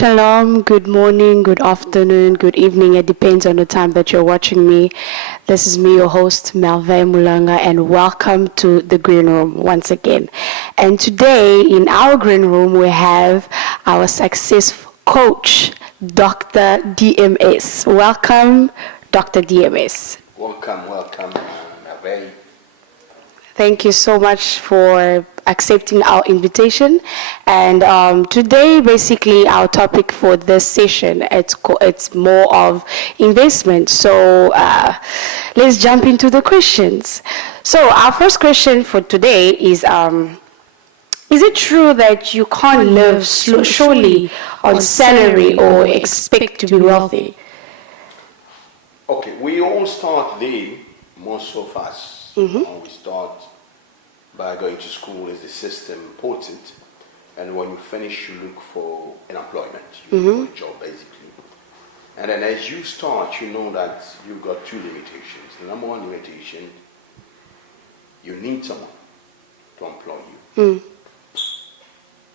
Shalom, good morning, good afternoon, good evening. It depends on the time that you're watching me. This is me, your host, Merveille Mulanga, and welcome to the Green Room once again. And today in our Green Room, we have our success coach, Dr. DMS. Welcome, Dr. DMS. Welcome, Merveille. Thank you so much for accepting our invitation. And today, basically, our topic for this session, it's more of investment. So let's jump into the questions. So our first question for today is it true that you can't live solely on salary or expect to be wealthy? Okay, we all start there, most of us. We start by going to school. Is the system important? And when you finish, you look for an employment. You look for a job, basically. And then as you start, you know that you've got two limitations. The number one limitation, you need someone to employ you.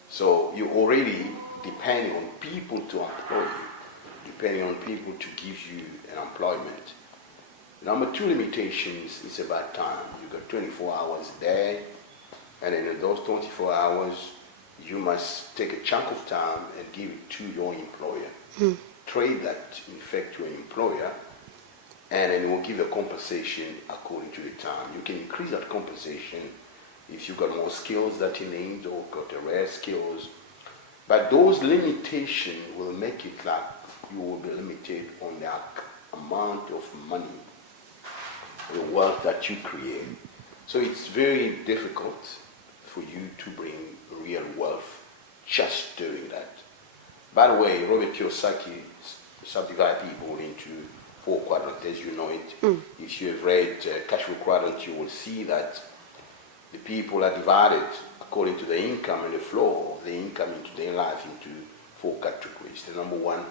So you're already depending on people to employ you, depending on people to give you an employment. Number two limitations is about time. You've got 24 hours a day, and in those 24 hours, you must take a chunk of time and give it to your employer. Trade that, in fact, to an employer, and then it will give a compensation according to the time. You can increase that compensation if you've got more skills that you need or got a rare skills. But those limitations will make it like you will be limited on the amount of money, the wealth that you create. So it's very difficult for you to bring real wealth just doing that. By the way, Robert Kiyosaki subdivided people into 4 quadrants, as you know it. If you have read Cash Flow Quadrant, you will see that the people are divided according to the income and the flow of the income into their life into 4 categories. The number one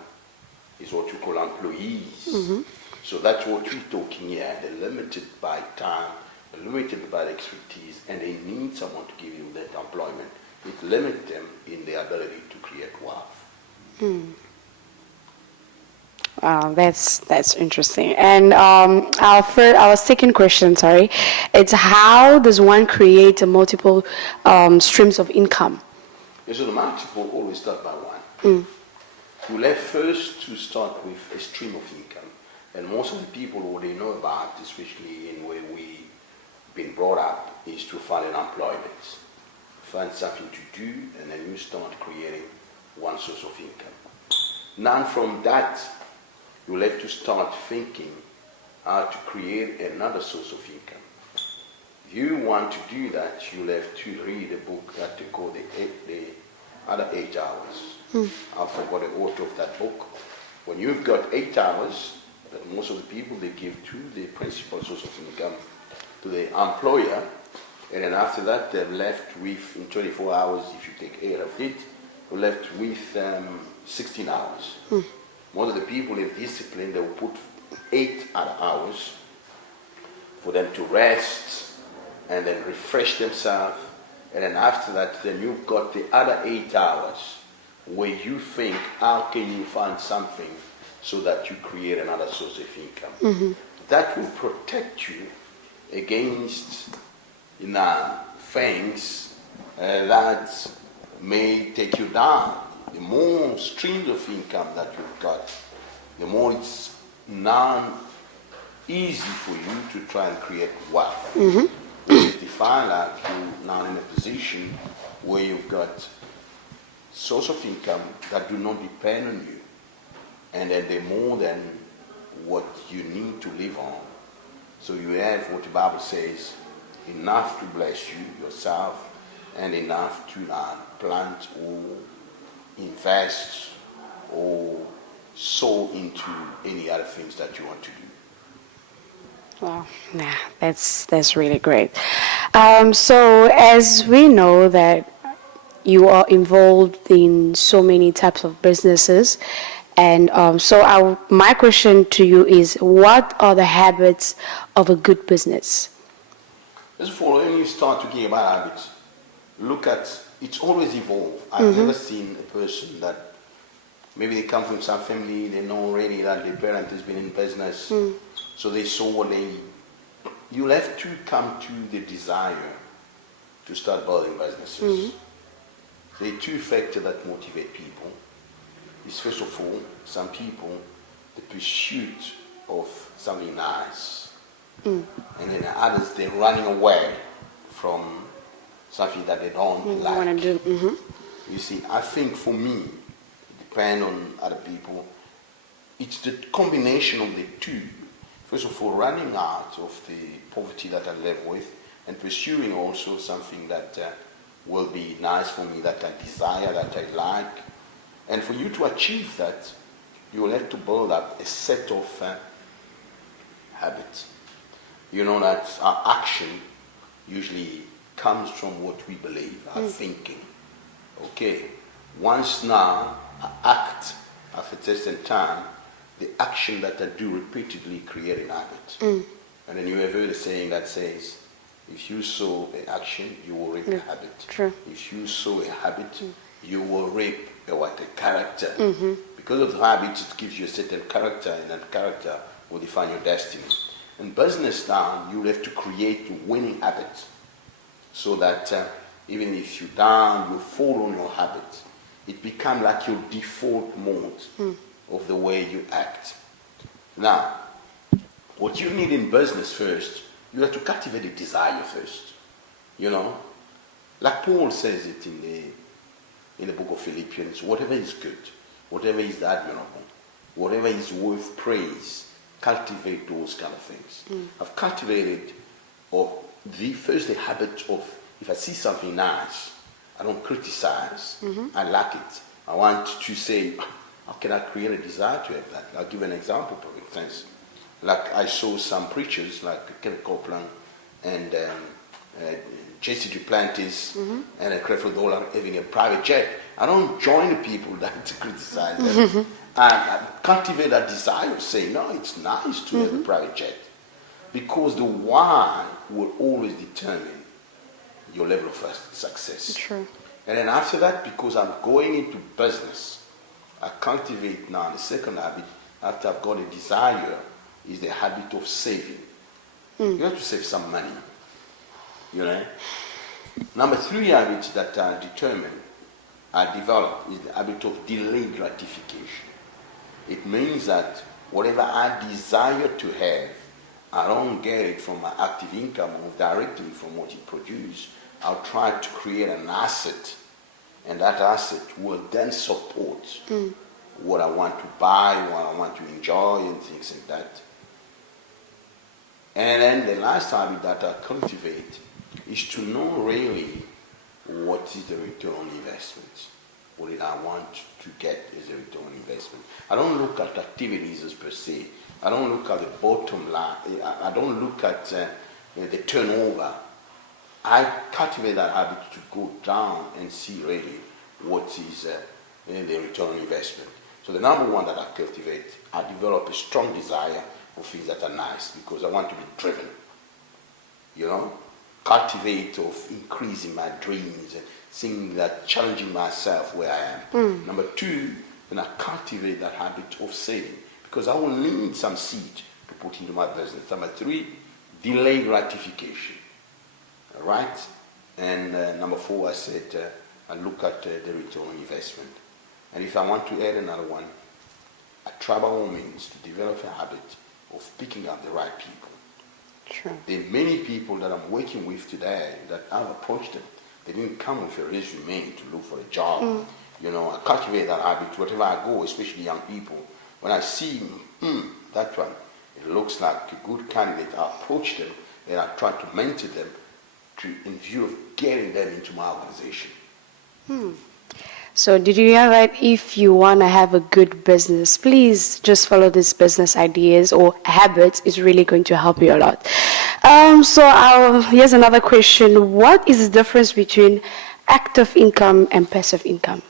is what you call employees. So that's what we're talking here. They're limited by time, they're limited by expertise, and they need someone to give you that employment. It limits them in their ability to create wealth. Wow, that's interesting. And our second question, it's how does one create a multiple streams of income? Yes, so the multiple always start by one. You have first to start with a stream of income. And most of the people, what they know about, especially in where we've been brought up, is to find an employment. Find something to do, and then you start creating one source of income. Now from that, you'll have to start thinking how to create another source of income. If you want to do that, you'll have to read a book that they call the other 8 hours. I forgot the author of that book. When you've got 8 hours, that most of the people, they give to the principal source of income to the employer, and then after that they're left with, in 24 hours, if you take 8 of it, you're left with 16 hours. Most of the people have discipline, they will put 8 other hours for them to rest and then refresh themselves, and then after that, then you've got the other 8 hours where you think, how can you find something so that you create another source of income. That will protect you against things that may take you down. The more streams of income that you've got, the more it's now easy for you to try and create wealth. If you find that you're now in a position where you've got source of income that do not depend on you, and then they're more than what you need to live on. So you have what the Bible says, enough to bless you, yourself, and enough to plant or invest or sow into any other things that you want to do. Wow, that's really great. So as we know that you are involved in so many types of businesses, and my question to you is, what are the habits of a good business? First of all, when you start talking about habits, look at, it's always evolved. I've never seen a person that Maybe they come from some family, they know already that their parent has been in business, so they saw what they. You'll have to come to the desire to start building businesses. There are two factors that motivate people. Is first of all, some people, the pursuit of something nice. And then others, they're running away from something that they don't like. Want to do. You see, I think for me, it depends on other people, it's the combination of the two. First of all, running out of the poverty that I live with and pursuing also something that will be nice for me, that I desire, that I like. And for you to achieve that, you will have to build up a set of habits. You know that our action usually comes from what we believe, our thinking. Okay, once now I act after a certain time, the action that I do repeatedly create an habit. And then you have heard a saying that says, if you sow an action, you will reap a habit. True. If you sow a habit, you will reap a character. Because of the habit, it gives you a certain character, and that character will define your destiny. In business now, you have to create winning habits so that even if you're down, you fall on your habit. It becomes like your default mode of the way you act. Now, what you need in business first, you have to cultivate a desire first. You know, like Paul says it in the book of Philippians, whatever is good, whatever is admirable, whatever is worth praise, cultivate those kind of things. I've cultivated the habit of, if I see something nice, I don't criticize. I like it. I want to say, how can I create a desire to have that? I'll give an example, for instance. Like I saw some preachers like Ken Copeland and J.C. Duplantis and Creflo Dollar having a private jet. I don't join the people that criticize them. And cultivate that desire of saying, no, it's nice to have a private jet. Because the why will always determine your level of success. True. And then after that, because I'm going into business, I cultivate now the second habit, after I've got a desire, is the habit of saving. You have to save some money. You know? Number 3 habit that I develop is the habit of delayed gratification. It means that whatever I desire to have, I don't get it from my active income or directly from what it produces. I'll try to create an asset, and that asset will then support what I want to buy, what I want to enjoy, and things like that. And then the last habit that I cultivate is to know really what is the return on investment. What did I want to get as a return on investment? I don't look at activities as per se. I don't look at the bottom line. I don't look at the turnover. I cultivate that habit to go down and see really what is the return on investment. So the number one that I cultivate, I develop a strong desire for things that are nice because I want to be driven. You know, cultivate of increasing my dreams and seeing that challenging myself where I am. Number 2, then I cultivate that habit of saving because I will need some seed to put into my business. Number 3, delay gratification. All right? And number 4, I said I look at the return on investment. And if I want to add another one, I try by all means to develop a habit of picking up the right people. True. There are many people that I'm working with today that I've approached them. They didn't come with a resume to look for a job. You know, I cultivate that habit wherever I go, especially young people. When I see that one, it looks like a good candidate, I approach them and I try to mentor them in view of getting them into my organization. So did you hear right? If you want to have a good business, please just follow these business ideas or habits. It's really going to help you a lot. Here's another question. What is the difference between active income and passive income?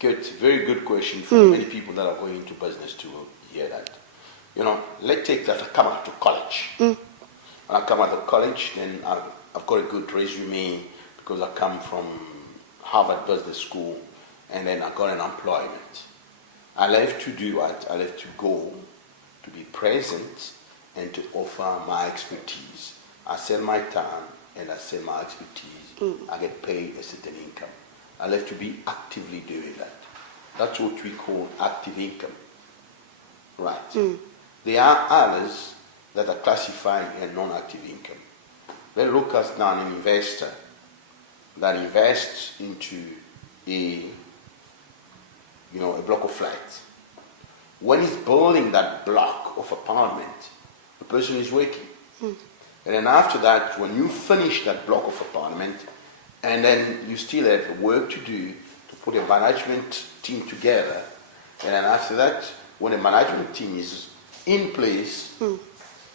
Good, very good question for many people that are going into business to hear that. You know, let's take that I come out to college. When I come out of college, then I've got a good resume because I come from Harvard Business School, and then I got an employment. I love to do what? I love to go, to be present, and to offer my expertise. I sell my time and I sell my expertise. I get paid a certain income. I love to be actively doing that. That's what we call active income. Right. There are others that are classified as non-active income. They look us down an investor that invests into a block of flats. When he's building that block of apartment, the person is working. And then after that, when you finish that block of apartment, and then you still have work to do to put a management team together, and then after that, when the management team is in place,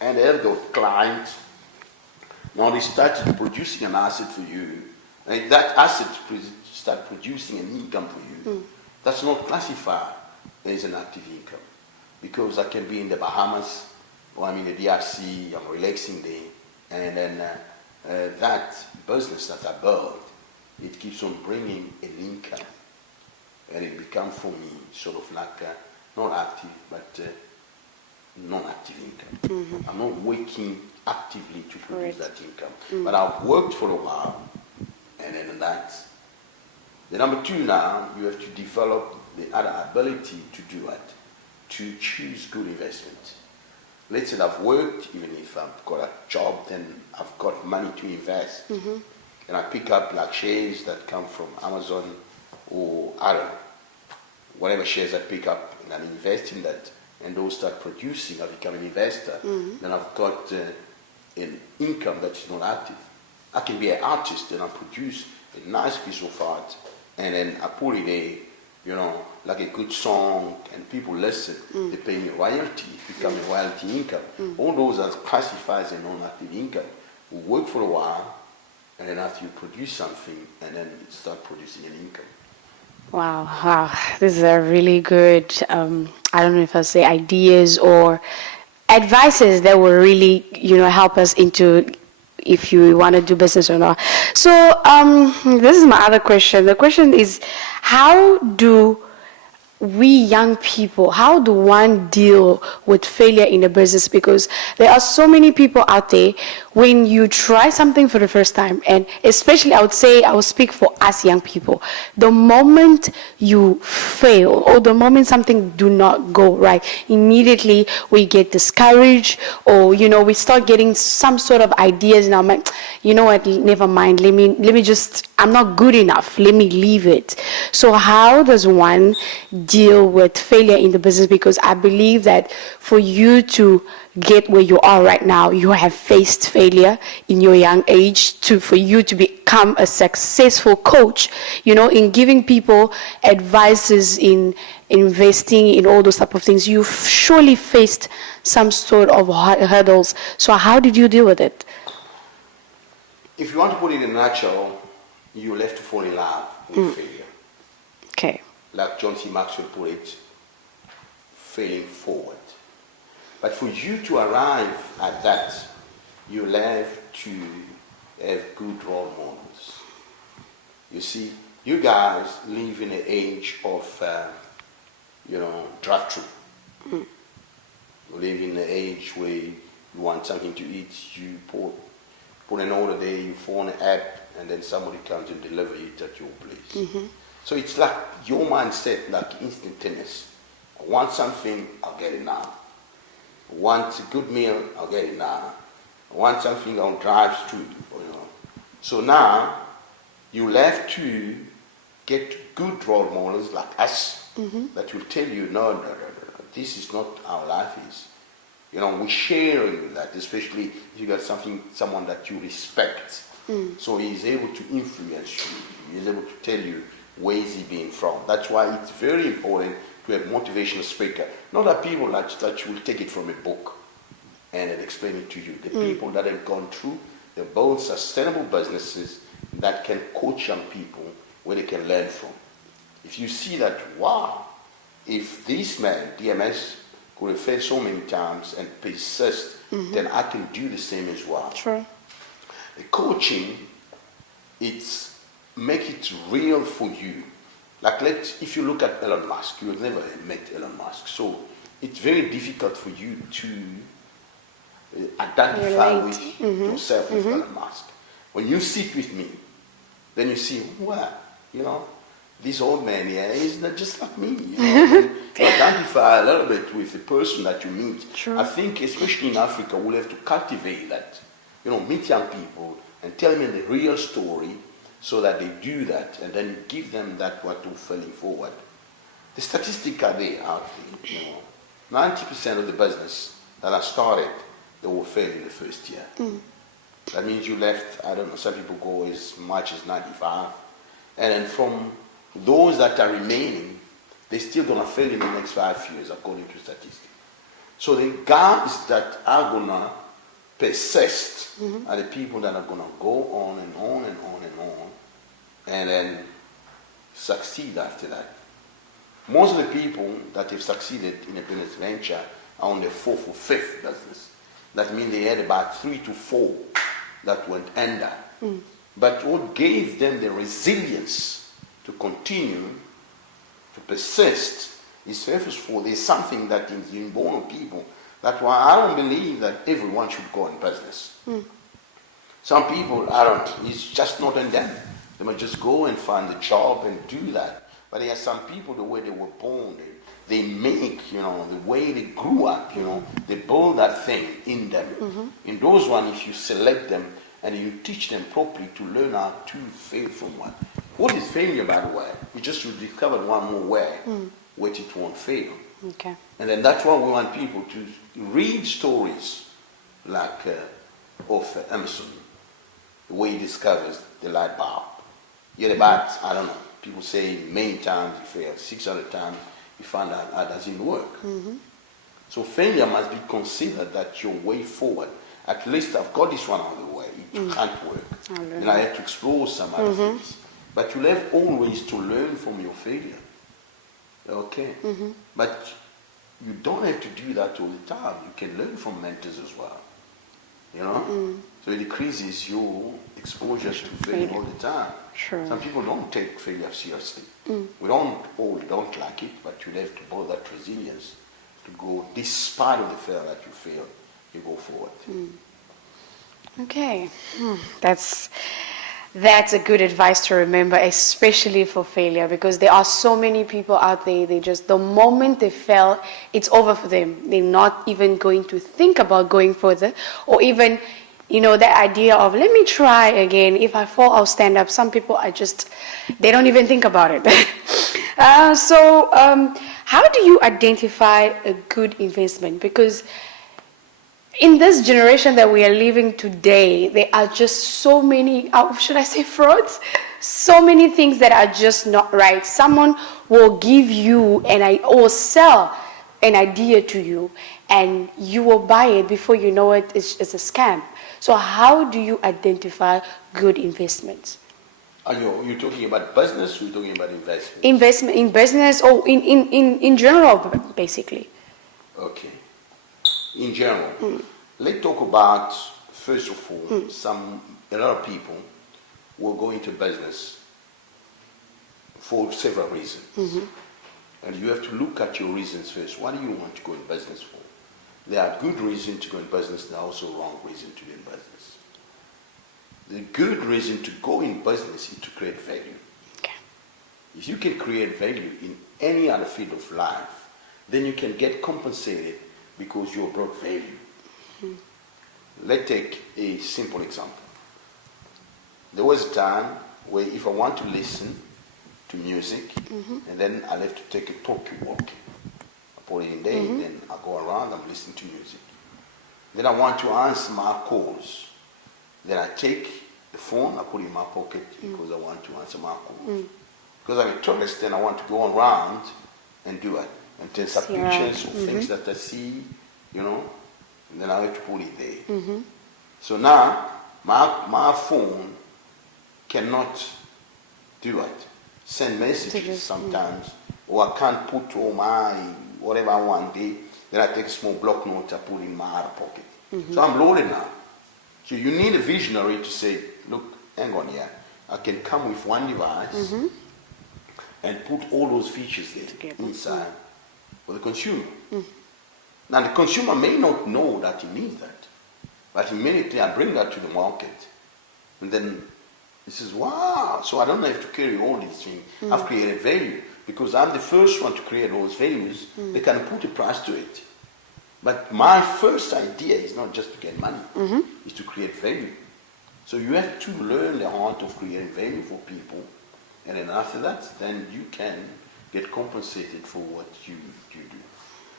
and they have got clients, now they started producing an asset for you, and that asset start producing an income for you. That's not classified as an active income, because I can be in the Bahamas, or I'm in the DRC, I'm relaxing there, and then that business that I built, it keeps on bringing an income, and it becomes for me sort of like not active, but non-active income. I'm not working actively to produce that income, but I've worked for a while, and then that's the number two. Now you have to develop the other ability to do it, to choose good investments. Let's say I've worked, even if I've got a job, then I've got money to invest, and I pick up like shares that come from Amazon, or I don't know, whatever shares I pick up, and I'm investing that, and those start producing, I become an investor. Then I've got an income that is not active. I can be an artist and I produce a nice piece of art, and then I put it like a good song, and people listen, they pay me royalty, it becomes a royalty income. All those are classified as a non-active income. We work for a while, and then after you produce something, and then it starts producing an income. Wow. This is a really good, I don't know if I'll say ideas or advices that will really, help us into if you want to do business or not. So this is my other question. The question is, how do we young people, how do one deal with failure in a business? Because there are so many people out there, when you try something for the first time, and especially I will speak for us young people, the moment you fail or the moment something do not go right, immediately we get discouraged, or we start getting some sort of ideas in our mind. You know what, never mind, let me just, I'm not good enough, let me leave it. So how does one deal with failure in the business? Because I believe that for you to get where you are right now, you have faced failure in your young age. For you to become a successful coach, in giving people advices in investing in all those type of things, you've surely faced some sort of hurdles. So how did you deal with it? If you want to put it in a nutshell, you'll have to fall in love with failure. Okay. Like John C. Maxwell put it, failing forward. But for you to arrive at that, you'll have to have good role models. You see, you guys live in an age of, drive-through. You live in an age where you want something to eat, you put an order there, you phone an app, and then somebody comes and delivers it at your place. So it's like your mindset, like instantaneous. I want something, I'll get it now. I want a good meal, I'll get it now. I want something, I'll drive through. So now, you'll have to get good role models like us that will tell you, no, this is not how life is. We're sharing that, especially if you got someone that you respect. So he's able to influence you. He's able to tell you where is he being from. That's why it's very important to have motivational speaker. Not that people that will take it from a book and explain it to you. The people that have gone through, they build sustainable businesses that can coach young people where they can learn from. If you see that, wow, if this man, DMS, could have failed so many times and persist, then I can do the same as well. True. The coaching, it's make it real for you. Like if you look at Elon Musk, you will never have met Elon Musk. So it's very difficult for you to identify Relate. with yourself with Elon Musk. When you sit with me, then you see, well, this old man here is not just like me. To identify a little bit with the person that you meet. True. I think, especially in Africa, we'll have to cultivate that. Meet young people and tell them the real story so that they do that, and then give them that what they're feeling forward. The statistics are there out there. 90% of the business that I started, they will fail in the first year. That means you left, I don't know, some people go as much as 95. And then from those that are remaining, they're still going to fail in the next 5 years, according to statistics. So the guys that are going to persist are the people that are going to go on and on and on and on, and then succeed after that. Most of the people that have succeeded in a business venture are on their fourth or fifth business. That means they had about 3 to 4 that went under. But what gave them the resilience to continue, to persist, is first of all, there's something that is inborn of people. That's why I don't believe that everyone should go in business. Some people, I don't know, it's just not in them. They might just go and find a job and do that. But there are some people, the way they were born, they make, the way they grew up, they build that thing in them. In those ones, if you select them and you teach them properly to learn how to fail from one. What is failure, by the way? You just discovered one more way which it won't fail. Okay. And then that's why we want people to read stories like of Emerson, the way he discovers the light bulb. Yet about, I don't know, people say many times you fail, 600 times you find out how does it work. So failure must be considered that your way forward. At least I've got this one out of the way. It can't work. And I have to explore some other things. But you'll have always to learn from your failure. Okay? But you don't have to do that all the time. You can learn from mentors as well. So it decreases your exposure to failure all the time. Sure. Some people don't take failure seriously. We don't like it, but you have to build that resilience to go, despite of the failure that you fail, you go forward. Okay. That's a good advice to remember, especially for failure, because there are so many people out there, the moment they fail, it's over for them. They're not even going to think about going further, or even, that idea of, let me try again. If I fall, I'll stand up. Some people they don't even think about it. So how do you identify a good investment? Because in this generation that we are living today, there are just so many, should I say frauds? So many things that are just not right. Someone will give you or sell an idea to you, and you will buy it before you know it, it's a scam. So how do you identify good investments? Are you talking about business or are you talking about investment? Investment in business or in general, basically. Okay. In general. Let's talk about, first of all, a lot of people will go into business for several reasons. And you have to look at your reasons first. What do you want to go in business for? There are good reasons to go in business. There are also wrong reasons to be in business. The good reason to go in business is to create value. Okay. If you can create value in any other field of life, then you can get compensated because you brought value. Let's take a simple example. There was a time where if I want to listen to music, and then I have to take a talkie walk. I put it in there, then I go around, I'm listening to music. Then I want to answer my calls. Then I take the phone, I put it in my pocket because I want to answer my calls. Because I'm a tourist, then I want to go around and do it. And take some pictures or things that I see, and then I have to put it there. So now, my phone cannot do it. Send messages sometimes, or I can't put all my whatever I want there. Then I take a small block note, I put in my other pocket. So I'm loaded now. So you need a visionary to say, look, hang on here. I can come with one device, and put all those features there Together. inside for the consumer. Now the consumer may not know that he needs that, but immediately I bring that to the market, and then he says, wow, so I don't have to carry all these things. I've created value because I'm the first one to create those values. They can put a price to it. But my first idea is not just to get money, it's to create value. So you have to learn the art of creating value for people, and then after that, then you can get compensated for what you do.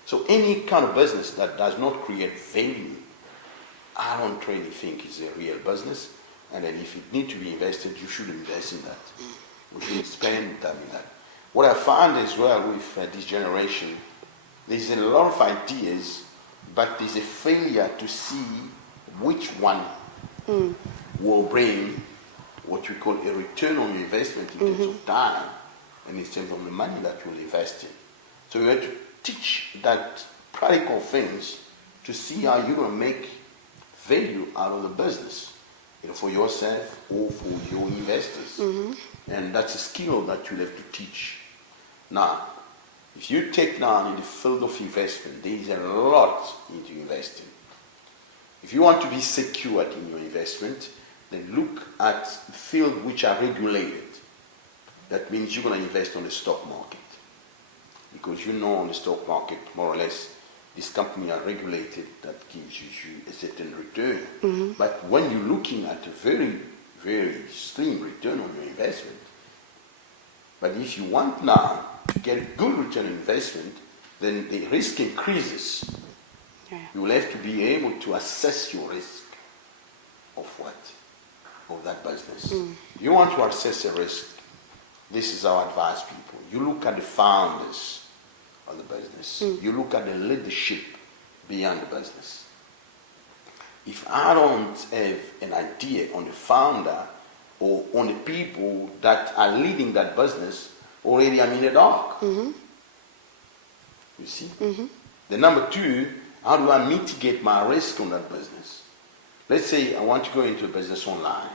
So any kind of business that does not create value, I don't really think is a real business. And then if it needs to be invested, you should invest in that. You should spend time in that. What I found as well with this generation, there's a lot of ideas, but there's a failure to see which one will bring what we call a return on investment in terms of time and in terms of the money that you'll invest in. So you have to teach that practical things to see how you're going to make value out of the business, either for yourself or for your investors. And that's a skill that you'll have to teach. Now, if you take now in the field of investment, there is a lot into investing. If you want to be secured in your investment, then look at fields which are regulated. That means you're going to invest on the stock market. Because you know on the stock market, more or less, this company are regulated, that gives you a certain return. But when you're looking at a very, very slim return on your investment, but if you want now to get a good return on investment, then the risk increases. You will have to be able to assess your risk of what? Of that business. If you want to assess a risk, this is how I advise people. You look at the founders of the business. You look at the leadership beyond the business. If I don't have an idea on the founder or on the people that are leading that business, already I'm in the dark. You see? The number two, how do I mitigate my risk on that business? Let's say I want to go into a business online.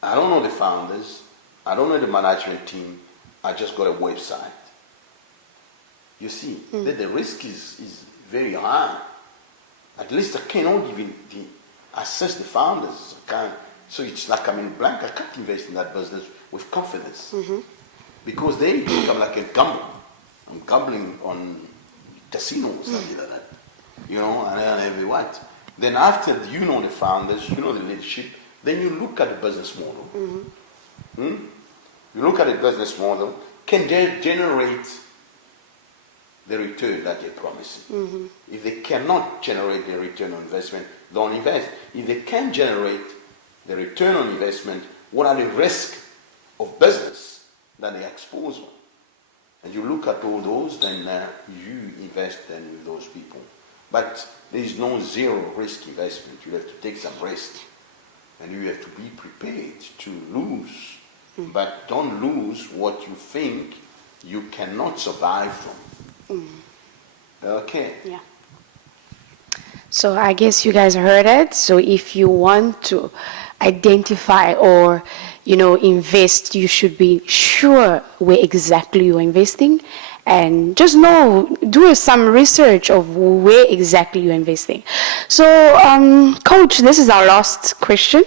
I don't know the founders. I don't know the management team. I just got a website. You see, that the risk is very high. At least I cannot even assess the founders. So it's like I'm in blank. I can't invest in that business with confidence. Because they become like a gamble. I'm gambling on casinos, something like that. You know, and everyone. Then after you know the founders, you know the leadership, then you look at the business model. You look at the business model, can they generate the return that they're promising? If they cannot generate the return on investment, don't invest. If they can generate the return on investment, what are the risks of business that they expose on? And you look at all those, then you invest then with those people. But there is no zero risk investment. You have to take some risk. And you have to be prepared to lose. But don't lose what you think you cannot survive from. Okay. Yeah. So I guess you guys heard it. So if you want to identify or, invest, you should be sure where exactly you're investing. And just do some research of where exactly you're investing. So, Coach, this is our last question.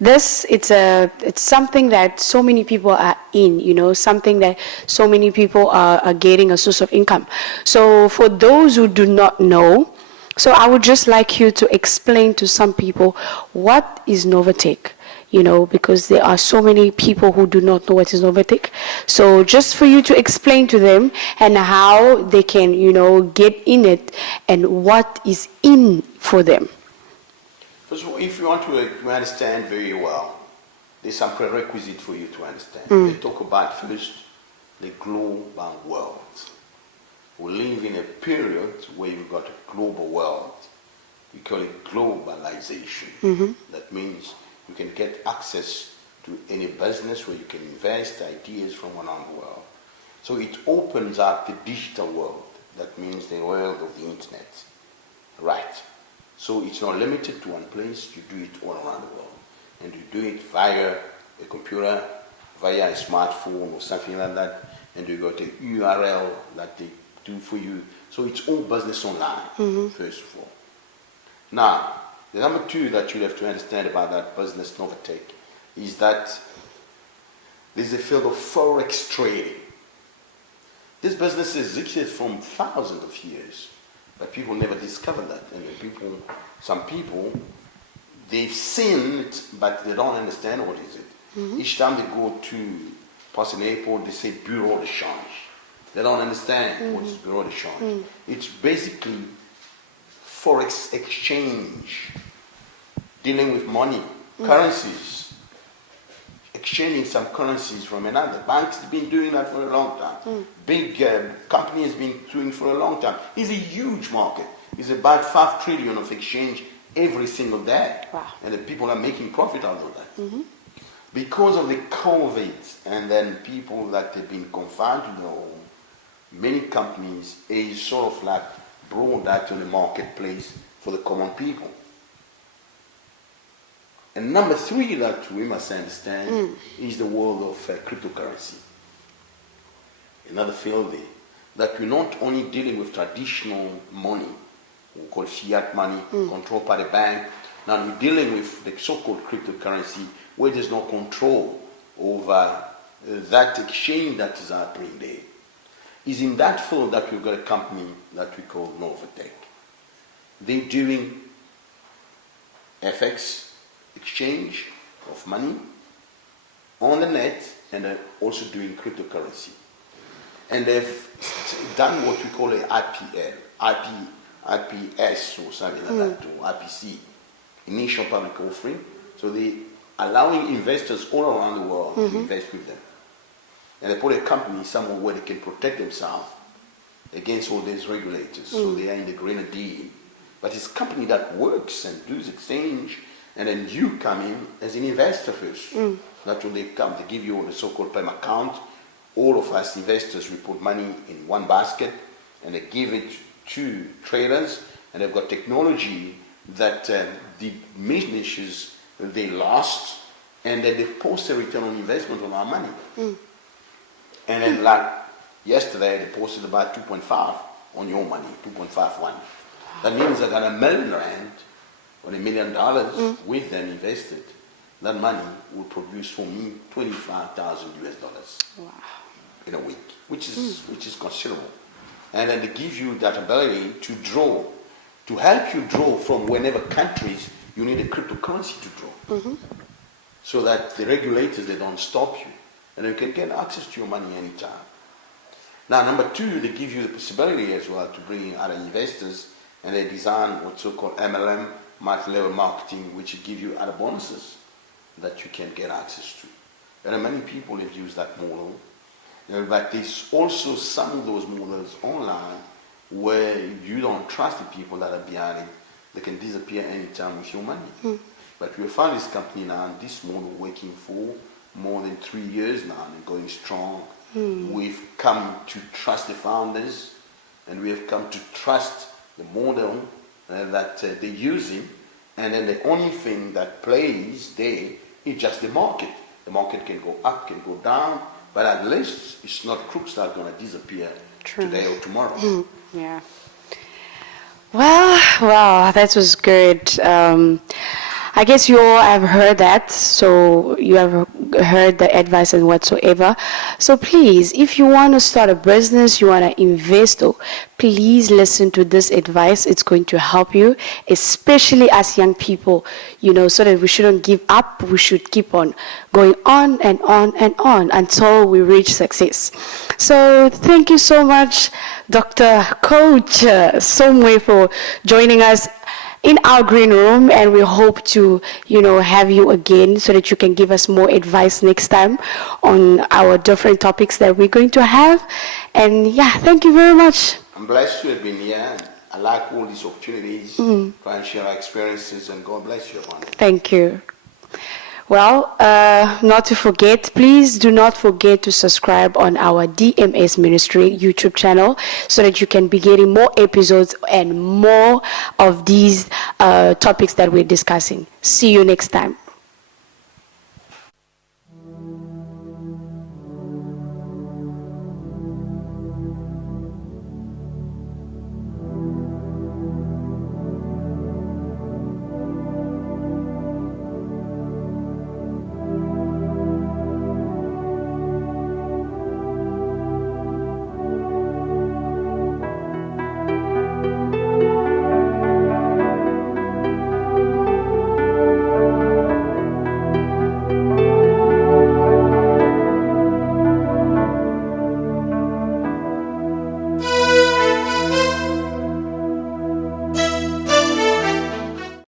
It's something that so many people are in, something that so many people are getting a source of income. So for those who do not know, so I would just like you to explain to some people what is Novatech, because there are so many people who do not know what is Novatech. So just for you to explain to them and how they can, get in it and what is in for them. First of all, if you want to understand very well, there's some prerequisite for you to understand. They talk about first the global world. We live in a period where you've got a global world. We call it globalization. That means you can get access to any business where you can invest ideas from around the world. So it opens up the digital world. That means the world of the internet. Right. So it's not limited to one place. You do it all around the world. And you do it via a computer, via a smartphone or something like that, and you got a URL that they do for you. So it's all business online, first of all. Now, the number two that you have to understand about that business Novatech is that there's a field of forex trading. This business existed from thousands of years, but people never discovered that. And some people, they've seen it, but they don't understand what is it. Each time they go to pass an airport, they say bureau de change. They don't understand what is bureau de change. It's basically forex exchange, dealing with money, currencies, exchanging some currencies from another. Banks have been doing that for a long time. Big companies have been doing for a long time. It's a huge market. It's about 5 trillion of exchange every single day. Wow. And the people are making profit out of that. Because of the COVID and then people that have been confined to their home, many companies is sort of like brought that to the marketplace for the common people. And number three that we must understand is the world of cryptocurrency. Another field there, that we're not only dealing with traditional money, we call fiat money, controlled by the bank. Now we're dealing with the so-called cryptocurrency, where there's no control over that exchange that is happening there. Is in that field that we've got a company that we call Novatech. They're doing FX exchange of money on the net, and they're also doing cryptocurrency. And they've done what we call a IPS or something like that, or IPC, initial public offering. So they allowing investors all around the world to invest with them. And they put a company somewhere where they can protect themselves against all these regulators. So they are in the grenadine. But it's a company that works and does exchange, and then you come in as an investor first. That's when they come. They give you the so-called PEM account. All of us investors, we put money in one basket, and they give it to traders, and they've got technology that diminishes the lost, and then they post a return on investment on our money. And then like yesterday, they posted about 2.5 on your money, 2.51. That means I got $1 million or $1 million with them invested. That money will produce for me $25,000 Wow. in a week, which is considerable. And then they give you that ability to draw, to help you draw from whenever countries you need a cryptocurrency to draw. So that the regulators, they don't stop you. And you can get access to your money anytime. Now, number two, they give you the possibility as well to bring in other investors, and they design what's so-called MLM, multi-level marketing, which give you other bonuses that you can get access to. And many people have used that model, but there's also some of those models online where you don't trust the people that are behind it. They can disappear anytime with your money. But we found this company now, and this model working for more than 3 years now and going strong. We've come to trust the founders, and we have come to trust the model that they're using. And then the only thing that plays there is just the market. The market can go up, can go down, but at least it's not crooks that are going to disappear today or tomorrow. Yeah. Well, wow, that was good. I guess you all have heard that, so you have heard the advice and whatsoever. So please, if you want to start a business, you want to invest, please listen to this advice. It's going to help you, especially as young people, so that we shouldn't give up. We should keep on going on and on and on until we reach success. So thank you so much, Dr. Coach Somwe, for joining us in our green room, and we hope to, have you again so that you can give us more advice next time on our different topics that we're going to have. And yeah, thank you very much. I'm blessed to have been here. I like all these opportunities, try and share our experiences, and God bless you upon it. Thank you. Well, not to forget, please do not forget to subscribe on our DMS Ministry YouTube channel so that you can be getting more episodes and more of these topics that we're discussing. See you next time.